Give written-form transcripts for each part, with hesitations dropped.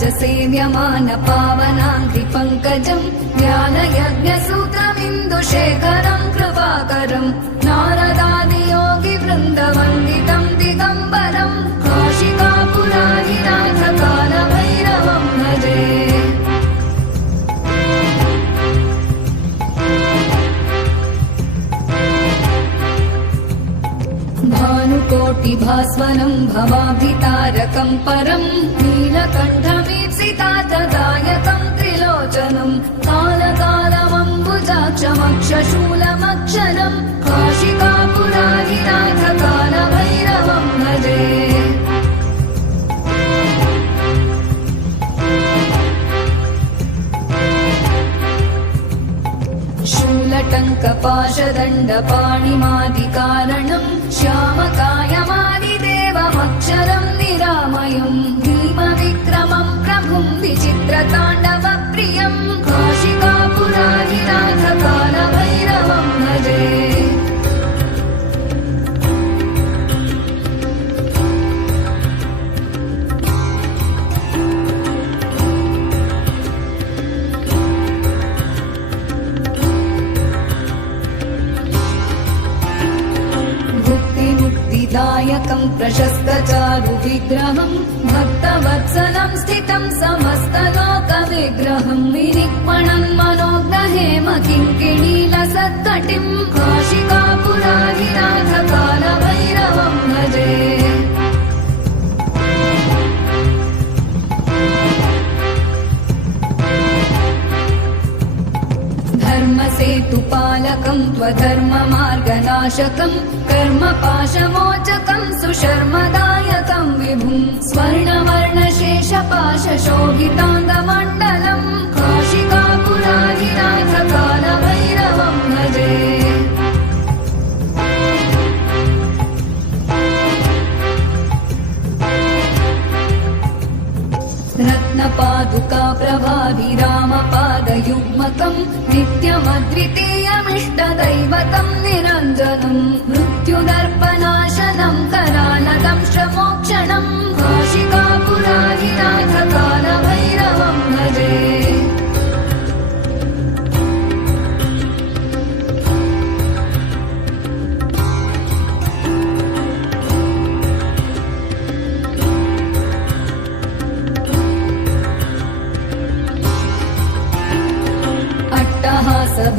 सेव्यमान पावनाङ्घ्रिपङ्कजम् ज्ञानयज्ञसूत्रमिन्दुशेखरम् कृपाकरम् नारदादियोगिवृन्दवन्दितम् दिगम्बरम् काशिकापुराधिनाथ कालभैरवम् भजे। भानुकोटिभास्वरम् भवाब्धितारकम् परम् नीलकण्ठमीप्सितार्थदायकम् त्रिलोचनम् कालकालमम्बुजाक्षमक्षशूलमक्षरम् काशिकापुराधिनाथ कालभैरवम् भजे। शूलटङ्कपाशदण्डपाणिमादिकारणम् श्यामकायमादिदेवमक्षरम् निरामयम् भीमविक्रमम् प्रभुम् विचित्रताण्डवप्रियम् काशिकापुराधिनाथ कालभैरवम् भजे। दायकम् प्रशस्तचारुविग्रहम् भक्तवत्सलम् स्थितम् समस्तलोकविग्रहम् विनिक्मणम् मनोग्रहेम किङ्किणीलसत्कटिम् काशिकापुराधिनाथ कालभैरवम् भजे। धर्मसेतुपालकम् त्वधर्ममार्गनाशकम् कर्मपाशमोचकम् सुशर्मदायकम् विभुम् स्वर्णवर्णशेषपाशशोभिताङ्गमण्डलम् काशिकापुराधिनाथ कालभैरवम् भजे। रत्नपादुका प्रभाभिरामपादयुग्मकम् नित्यमद्वितीयमिष्टदैवतम् निरञ्जनम् मृत्युदर्पनाशनम् करालदंशमोक्षणम् काशिकापुराधिनाथ कालभैरवम् भजे।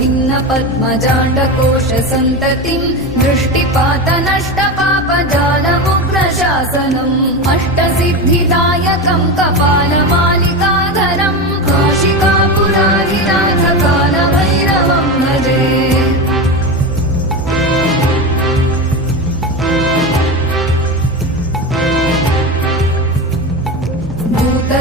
भिन्न पद्मजाण्डकोशसन्ततिम् दृष्टिपातनष्टपापजालमुग्रशासनम् अष्टसिद्धिदायकम् कपालमालिकाधरम् काशिकापुराधिनाथ कालभैरवम् भजे।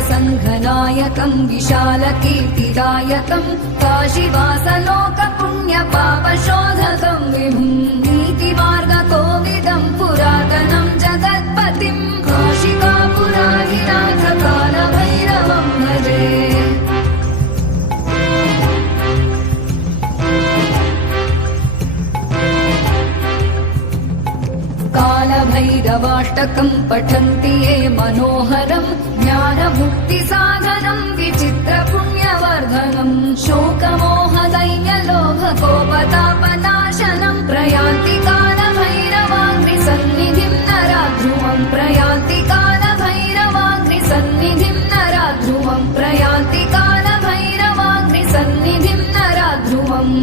भूतसङ्घनायकम् विशालकीर्तिदायकम् काशीवासलोकपुण्यपापशोधकम् विभुम् नीतिमार्गकोविदम् पुरातनम् जगत्पतिम् काशिकापुराधिनाथ कालभैरवम् भजे। कालभैरवाष्टकम् पठन्ति ये मनोहरम् ज्ञानमुक्तिसाधनम् विचित्रपुण्यवर्धनम् शोकमोहदैन्यलोभकोपतापनाशनम् प्रयान्ति कालभैरवाङ्घ्रिसन्निधिम् नराध्रुवम् प्रयान्ति कालभैरवाङ्घ्रिसन्निधिम् नराध्रुवम् प्रयान्ति कालभैरवाङ्घ्रिसन्निधिम् नराध्रुवम्।